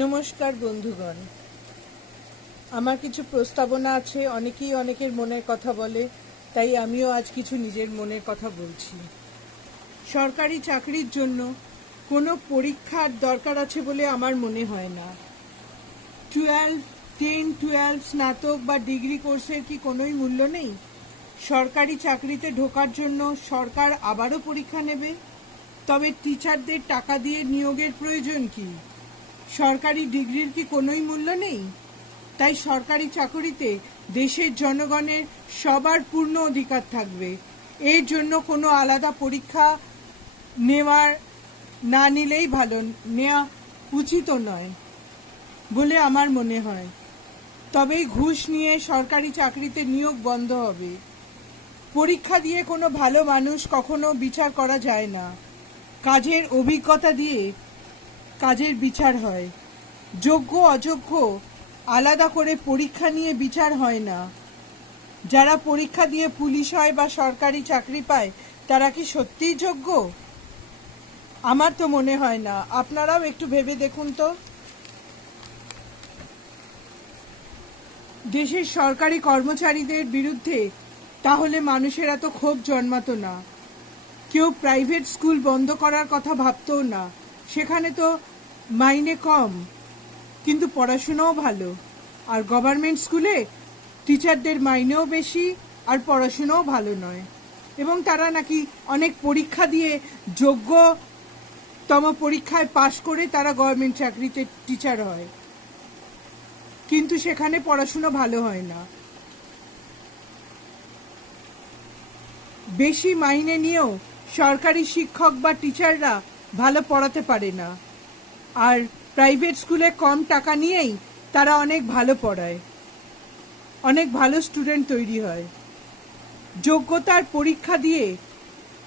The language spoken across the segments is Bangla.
নমস্কার বন্ধুগণ, আমার কিছু প্রস্তাবনা আছে। অনেকেই অনেকের মনের কথা বলে, তাই আমিও আজ কিছু নিজের মনের কথা বলছি। সরকারি চাকরির জন্য কোনো পরীক্ষার দরকার আছে বলে আমার মনে হয় না। 10-12 স্নাতক বা ডিগ্রি কোর্সের কি কোনোই মূল্য নেই? সরকারি চাকরিতে ঢোকার জন্য সরকার আবারও পরীক্ষা নেবে। তবে টিচারদের টাকা দিয়ে নিয়োগের প্রয়োজন কি? সরকারি ডিগ্রির কি কোনোই মূল্য নেই? তাই সরকারি চাকরিতে দেশের জনগণের সবার পূর্ণ অধিকার থাকবে। এর জন্য কোনো আলাদা পরীক্ষা না নিলেই ভালো, নেওয়া উচিত নয় বলে আমার মনে হয়। তবেই ঘুষ নিয়ে সরকারি চাকরিতে নিয়োগ বন্ধ হবে। পরীক্ষা দিয়ে কোনো ভালো মানুষ কখনো বিচার করা যায় না। কাজের অভিজ্ঞতা দিয়ে কাজের বিচার হয়। যোগ্য অযোগ্য আলাদা করে পরীক্ষা নিয়ে বিচার হয় না। যারা পরীক্ষা দিয়ে পুলিশ হয় বা সরকারি চাকরি পায়, তারা কি সত্যিই যোগ্য? আমার তো মনে হয় না। আপনারাও একটু ভেবে দেখুন তো। দেশের সরকারি কর্মচারীদের বিরুদ্ধে তাহলে মানুষের এত ক্ষোভ জন্মাতো না। কেউ প্রাইভেট স্কুল বন্ধ করার কথা ভাবতো না। সেখানে তো মাইনে কম, কিন্তু পড়াশোনাও ভালো। আর গভর্নমেন্ট স্কুলে টিচারদের মাইনেও বেশি আর পড়াশোনাও ভালো নয়। এবং তারা নাকি অনেক পরীক্ষা দিয়ে যোগ্যতম পরীক্ষায় পাশ করে তারা গভর্নমেন্ট চাকরিতে টিচার হয়, কিন্তু সেখানে পড়াশুনো ভালো হয় না। বেশি মাইনে নিয়েও সরকারি শিক্ষক বা টিচাররা ভালো পড়াতে পারে না। আর প্রাইভেট স্কুলে কম টাকা নিয়েই তারা অনেক ভালো পড়ায়, অনেক ভালো স্টুডেন্ট তৈরি হয় যোগ্যতার পরীক্ষা দিয়ে।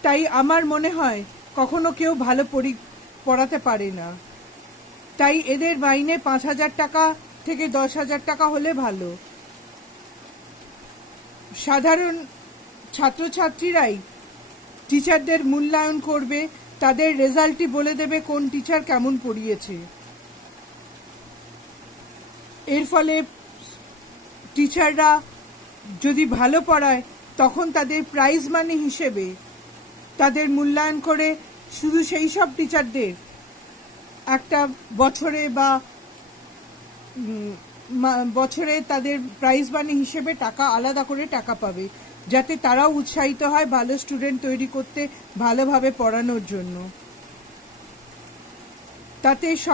তাই আমার মনে হয় কখনো কেউ ভালো পড়াতে পারে না। তাই এদের মাইনে 5,000 টাকা থেকে 10,000 টাকা হলে ভালো। সাধারণ ছাত্রছাত্রীরাই টিচারদের মূল্যায়ন করবে, তাদের রেজাল্টই বলে দেবে কোন টিচার কেমন পড়িয়েছে। এর ফলে টিচাররা যদি ভালো পড়ায়, তখন তাদের প্রাইজ মানি হিসেবে তাদের মূল্যায়ন করে শুধু সেই সব টিচারদের একটা বছরে তাদের প্রাইজ মানি হিসেবে টাকা আলাদা করে টাকা পাবে, যাতে তারাও উৎসাহিত হয় ভালো স্টুডেন্ট তৈরি করতে, ভালোভাবে পড়ানোর জন্য। তাতে